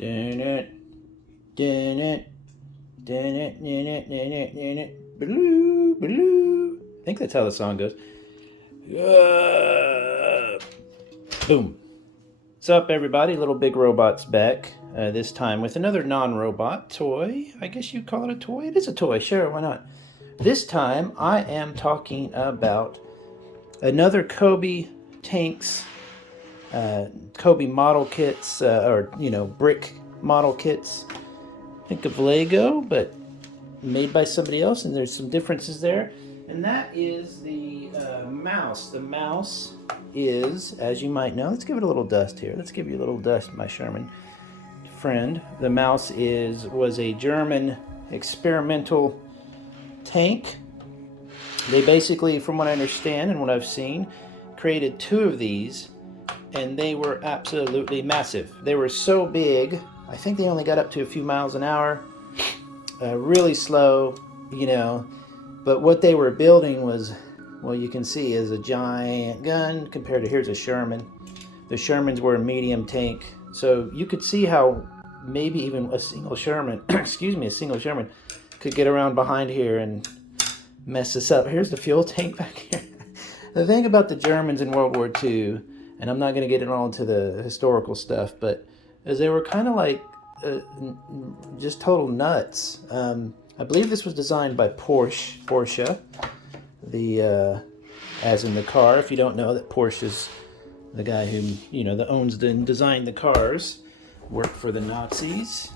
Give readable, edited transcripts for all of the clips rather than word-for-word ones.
Dun it, dun it, dun it, dun it, dun it, dun it, blue, blue. I think that's how the song goes. Boom. What's up, everybody? Little Big Robot's back. This time with another non-robot toy. I guess you'd call it a toy. It is a toy, sure, why not? This time I am talking about another Cobi tanks, Cobi model kits, or brick model kits. Think of Lego, but made by somebody else, and there's some differences there. And that is the mouse. The mouse is, as you might know, let's give it a little dust here. Let's give you a little dust, my Sherman friend. The mouse was a German experimental tank. They basically, from what I understand and what I've seen, created two of these, and they were absolutely massive. They were so big, I think they only got up to a few miles an hour, really slow, but what they were building was, well, you can see, is a giant gun compared to, here's a Sherman. The Shermans were a medium tank, so you could see how maybe even a single Sherman, a single Sherman could get around behind here and mess this up. Here's the fuel tank back here. The thing about the Germans in World War II, and I'm not going to get it all into the historical stuff, but as they were kind of like just total nuts. I believe this was designed by Porsche, the as in the car. If you don't know, that Porsche is the guy who that owns and designed the cars. Worked for the Nazis,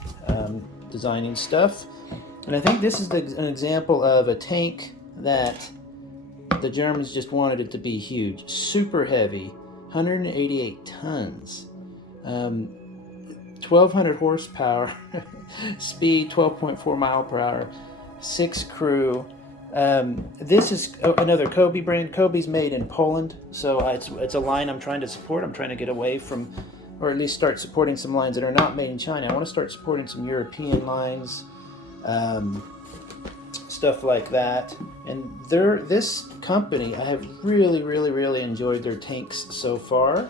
designing stuff. And I think this is an example of a tank that the Germans just wanted it to be huge, super heavy, 188 tons. 1,200 horsepower, speed 12.4 mile per hour, 6 crew. This is another Cobi brand. Cobi's made in Poland, so it's a line I'm trying to support. I'm trying to get away from, or at least start supporting some lines that are not made in China. I want to start supporting some European lines, stuff like that. And this company, I have really enjoyed their tanks so far.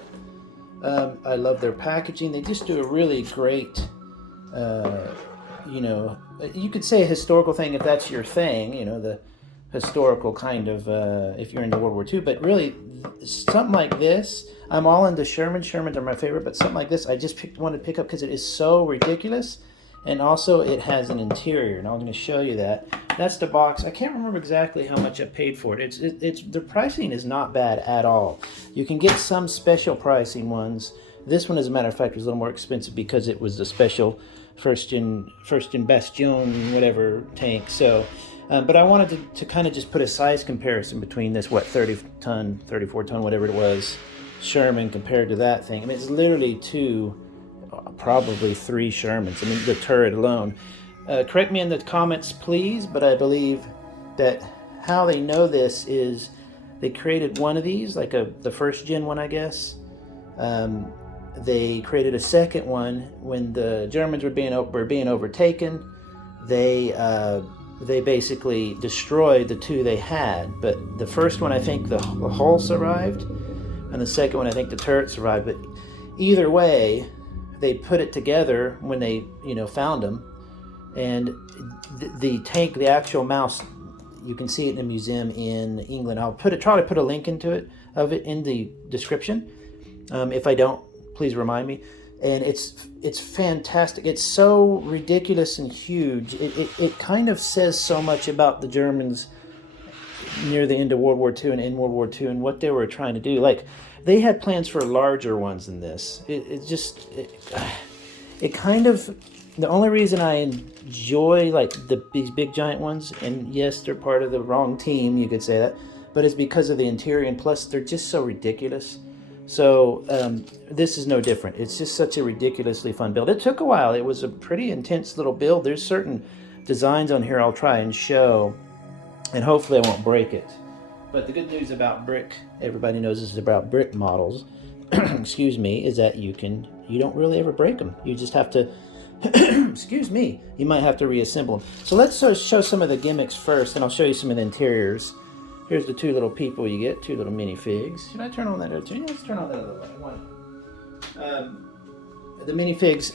I love their packaging. They just do a really great, you could say a historical thing if that's your thing, the historical kind of, if you're into World War II. But really, something like this, I'm all into Shermans. Shermans are my favorite, but something like this, I just wanted to pick up because it is so ridiculous. And also, it has an interior, and I'm going to show you that. That's the box. I can't remember exactly how much I paid for it. The pricing is not bad at all. You can get some special pricing ones. This one, as a matter of fact, was a little more expensive because it was the special first in Bastion, whatever tank. So, but I wanted to kind of just put a size comparison between this, 30-ton, 34-ton, whatever it was, Sherman compared to that thing. I mean, it's literally probably 3 Shermans. I mean, the turret alone. Correct me in the comments, please, but I believe that how they know this is they created one of these, like the first gen one, I guess. They created a second one when the Germans were being overtaken. They basically destroyed the 2 they had. But the first one, I think the hull survived, and the second one, I think the turret survived. But either way, they put it together when they found them. And the tank, the actual mouse, you can see it in a museum in England. I'll try to put a link of it in the description. If I don't, please remind me. And it's fantastic. It's so ridiculous and huge. It kind of says so much about the Germans near the end of World War II and in World War II and what they were trying to do. Like, they had plans for larger ones than this. It kind of, the only reason I enjoy these big giant ones, and yes, they're part of the wrong team, you could say that, but it's because of the interior, and plus they're just so ridiculous. So this is no different. It's just such a ridiculously fun build. It took a while. It was a pretty intense little build. There's certain designs on here I'll try and show, and hopefully I won't break it. But the good news about brick, everybody knows this is about brick models, excuse me, is that you don't really ever break them. You just have to, excuse me, you might have to reassemble them. So let's show some of the gimmicks first, and I'll show you some of the interiors. Here's the 2 little people you get, 2 little minifigs. Should I turn on that other? Let's turn on that other one. the minifigs,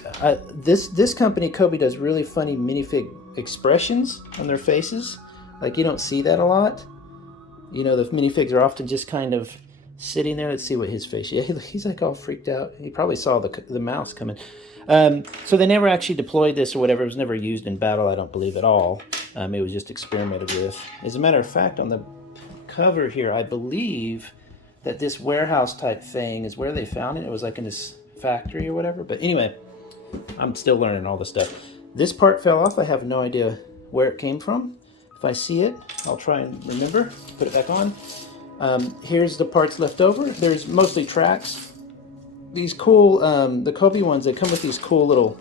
this company, Cobi, does really funny minifig expressions on their faces. Like, you don't see that a lot. You know, the minifigs are often just kind of sitting there. Let's see what his face. Yeah, he's like all freaked out. He probably saw the mouse coming. So they never actually deployed this or whatever. It was never used in battle, I don't believe, at all. It was just experimented with. As a matter of fact, on the cover here, I believe that this warehouse type thing is where they found it. It was like in this factory or whatever. But anyway, I'm still learning all this stuff. This part fell off. I have no idea where it came from. If I see it, I'll try and remember, put it back on. Here's the parts left over. There's mostly tracks. These cool, the Cobi ones, they come with these cool little,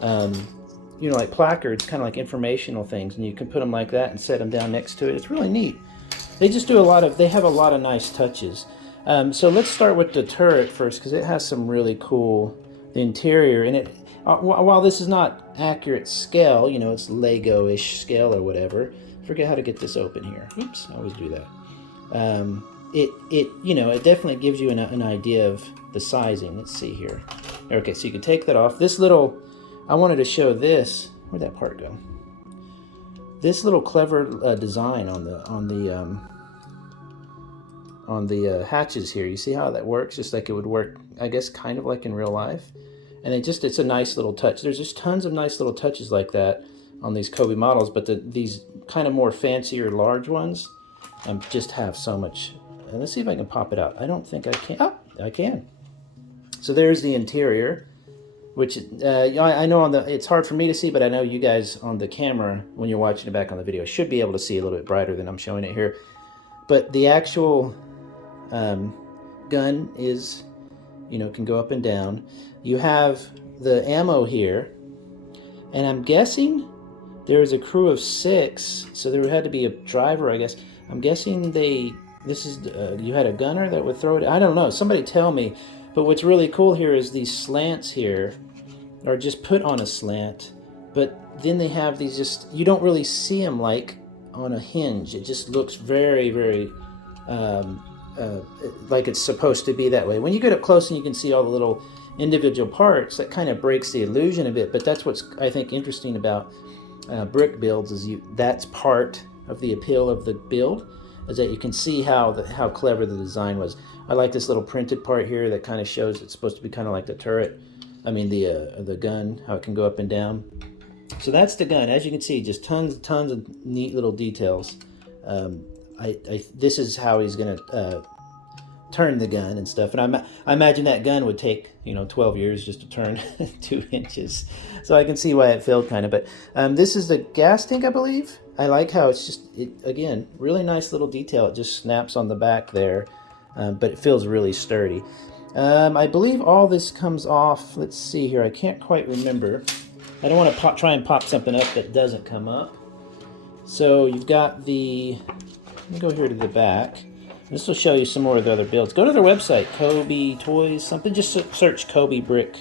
you know, like placards, kind of like informational things, and you can put them like that and set them down next to it. It's really neat. They just do they have a lot of nice touches. So let's start with the turret first, because it has some really cool, the interior, and it, while this is not accurate scale, you know, it's Lego-ish scale or whatever. Forget how to get this open here. Oops, I always do that. You know, it definitely gives you an idea of the sizing. Let's see here. Okay, so you can take that off. This little, I wanted to show this. Where'd that part go? This little clever design on the hatches here. You see how that works? Just like it would work, I guess, kind of like in real life. And it's a nice little touch. There's just tons of nice little touches like that on these Cobi models, but these kind of more fancier large ones just have so much. And let's see if I can pop it out. I don't think I can. Oh, I can. So there's the interior, which I know it's hard for me to see, but I know you guys on the camera, when you're watching it back on the video, should be able to see a little bit brighter than I'm showing it here. But the actual gun is, you know, can go up and down. You have the ammo here, and I'm guessing there was a crew of 6, so there had to be a driver, I guess. I'm guessing you had a gunner that would throw it. I don't know. Somebody tell me. But what's really cool here is these slants here are just put on a slant, but then they have these you don't really see them like on a hinge. It just looks very, very like it's supposed to be that way. When you get up close and you can see all the little individual parts, that kind of breaks the illusion a bit. But that's what's, I think, interesting about brick builds, is that's part of the appeal of the build, is that you can see how clever the design was. I like this little printed part here that kind of shows it's supposed to be kind of like the turret. I mean the gun, how it can go up and down. So that's the gun. As you can see, just tons of neat little details. This is how he's gonna turn the gun and stuff. And I imagine that gun would take, you know, 12 years just to turn 2 inches. So I can see why it failed kind of. But this is the gas tank, I believe. I like how it's just, again, really nice little detail. It just snaps on the back there, but it feels really sturdy. I believe all this comes off. Let's see here. I can't quite remember. I don't want to try and pop something up that doesn't come up. So you've got the, let me go here to the back. This will show you some more of the other builds. Go to their website, Cobi Toys, something. Just search Cobi brick,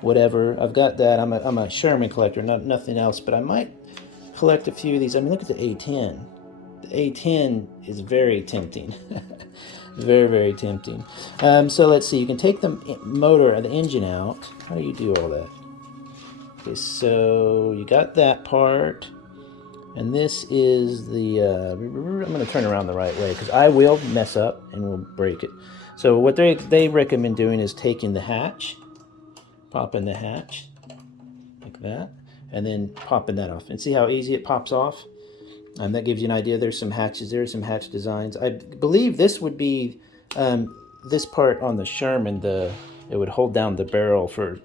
whatever. I've got that. I'm a Sherman collector, nothing else. But I might collect a few of these. I mean, look at the A10. The A10 is very tempting. Very, very tempting. So let's see. You can take the motor, the engine out. How do you do all that? Okay, so you got that part. And this is the, I'm going to turn around the right way, because I will mess up and will break it. So what they recommend doing is taking the hatch, popping the hatch, like that, and then popping that off. And see how easy it pops off? That gives you an idea. There's some hatches there, some hatch designs. I believe this would be, this part on the Sherman, it would hold down the barrel for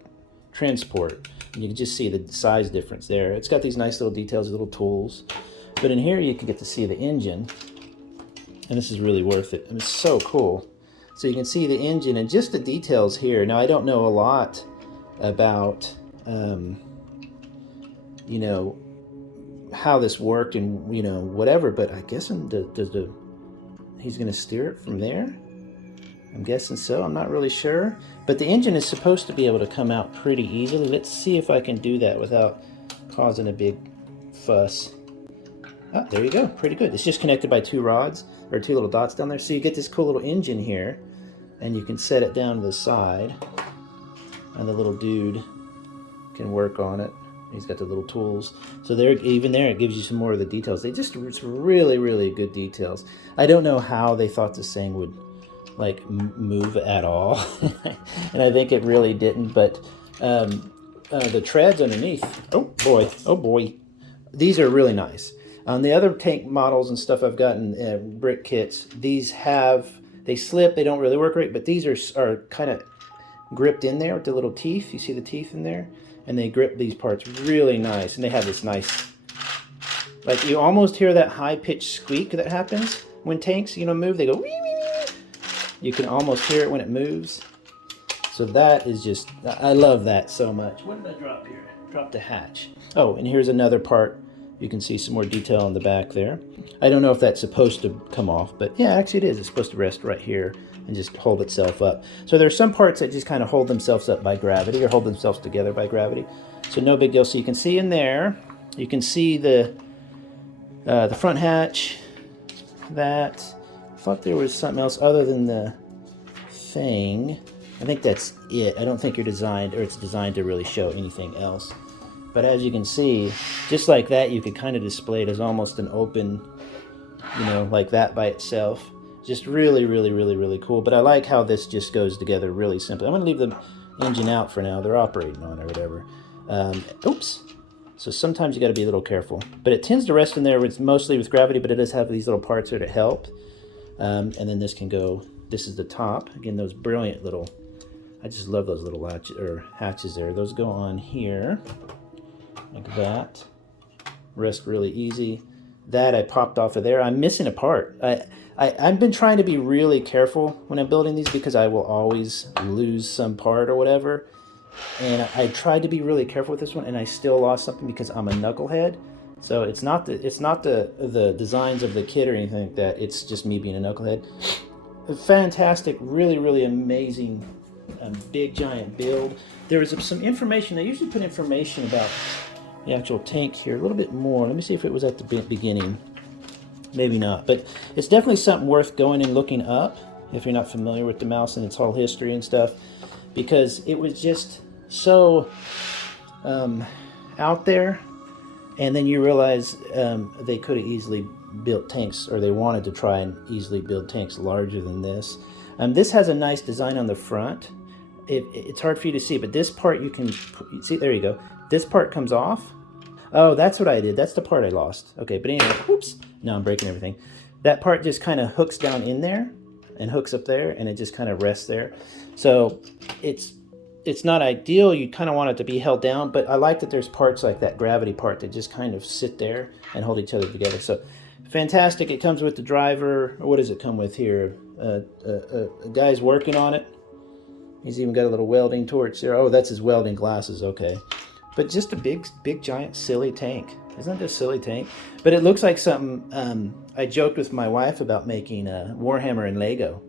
transport. You can just see the size difference there. It's got these nice little details, little tools. But in here you can get to see the engine. And this is really worth it. I mean, it's so cool. So you can see the engine and just the details here. Now, I don't know a lot about, you know, how this worked and, you know, whatever. But I guess he's going to steer it from there? I'm guessing so. I'm not really sure. But the engine is supposed to be able to come out pretty easily. Let's see if I can do that without causing a big fuss. Oh, there you go. Pretty good. It's just connected by 2 rods, or 2 little dots down there. So you get this cool little engine here, and you can set it down to the side. and the little dude can work on it. He's got the little tools. So there, even there, it gives you some more of the details. It's really, really good details. I don't know how they thought this thing would like move at all, and I think it really didn't. But the treads underneath, oh boy, these are really nice. On the other tank models and stuff I've gotten, brick kits, they slip, they don't really work right, but these are kind of gripped in there with the little teeth. You see the teeth in there? And they grip these parts really nice, and they have this nice, like you almost hear that high-pitched squeak that happens when tanks, move. They go wee, wee, wee. You can almost hear it when it moves. So that is just, I love that so much. What did I drop here? Drop the hatch. Oh, and here's another part. You can see some more detail on the back there. I don't know if that's supposed to come off, but yeah, actually it is. It's supposed to rest right here and just hold itself up. So there's some parts that just kind of hold themselves up by gravity, or hold themselves together by gravity. So no big deal. So you can see in there, you can see the front hatch. I thought there was something else other than the thing. I think that's it. I don't think it's designed to really show anything else. But as you can see, just like that, you could kind of display it as almost an open, like that by itself. Just really, really, really, really cool. But I like how this just goes together really simply. I'm going to leave the engine out for now. They're operating on it or whatever. Oops. So sometimes you got to be a little careful. But it tends to rest in there mostly with gravity, but it does have these little parts here to help. And then this can go, this is the top. Again, those brilliant little, I just love those little hatches there. Those go on here. Like that. Rest really easy. That I popped off of there. I'm missing a part. I've been trying to be really careful when I'm building these because I will always lose some part or whatever. And I tried to be really careful with this one, and I still lost something because I'm a knucklehead. So it's not the designs of the kit or anything like that. It's just me being a knucklehead. A fantastic, really, really amazing, big giant build. There was some information. They usually put information about the actual tank here a little bit more. Let me see if it was at the beginning. Maybe not, but it's definitely something worth going and looking up if you're not familiar with the mouse and its whole history and stuff, because it was just so out there. And then you realize they could have easily built tanks, or they wanted to try and easily build tanks larger than this. This has a nice design on the front. It's hard for you to see, but this part you can see. There you go. This part comes off. Oh, that's what I did. That's the part I lost. Okay, but anyway, oops. Now I'm breaking everything. That part just kind of hooks down in there and hooks up there, and it just kind of rests there. So it's not ideal. You kind of want it to be held down, but I like that there's parts like that gravity part that just kind of sit there and hold each other together. So fantastic. It comes with the driver. What does it come with here? A guy's working on it. He's even got a little welding torch there. Oh, that's his welding glasses. Okay. But just a big, giant, silly tank. Isn't that a silly tank? But it looks like something. I joked with my wife about making a Warhammer in Lego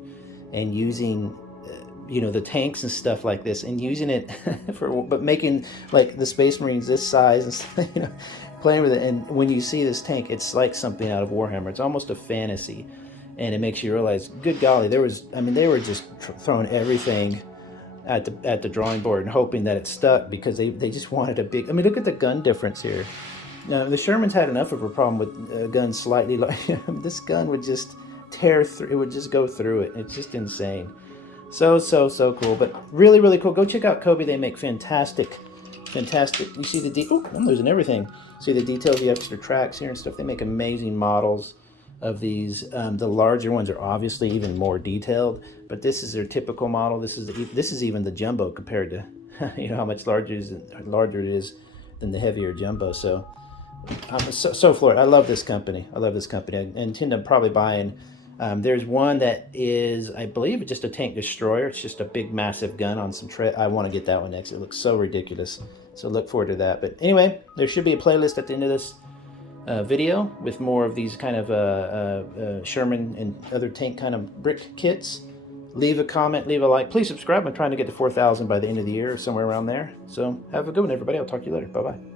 and using, the tanks and stuff like this, and using it but making like the Space Marines this size and stuff, playing with it. And when you see this tank, it's like something out of Warhammer. It's almost a fantasy, and it makes you realize, good golly, they were just throwing everything at the drawing board and hoping that it stuck, because they just wanted a big. I mean, look at the gun difference here. The Shermans had enough of a problem with guns slightly like this gun would just tear through. It would just go through it. It's just insane. So cool. But really, really cool. Go check out Cobi. They make fantastic. You see the I'm losing everything. See the details, the extra tracks here and stuff. They make amazing models of these. The larger ones are obviously even more detailed, but this is their typical model. This is even the jumbo compared to how much larger it is than the heavier jumbo. So I'm so floored. I love this company. I intend on probably buying. There's one that is, I believe, just a tank destroyer. It's just a big, massive gun on some tread. I want to get that one next. It looks so ridiculous. So look forward to that. But anyway, there should be a playlist at the end of this video with more of these kind of Sherman and other tank kind of brick kits. Leave a comment, leave a like. Please subscribe. I'm trying to get to 4,000 by the end of the year or somewhere around there. So have a good one, everybody. I'll talk to you later. Bye-bye.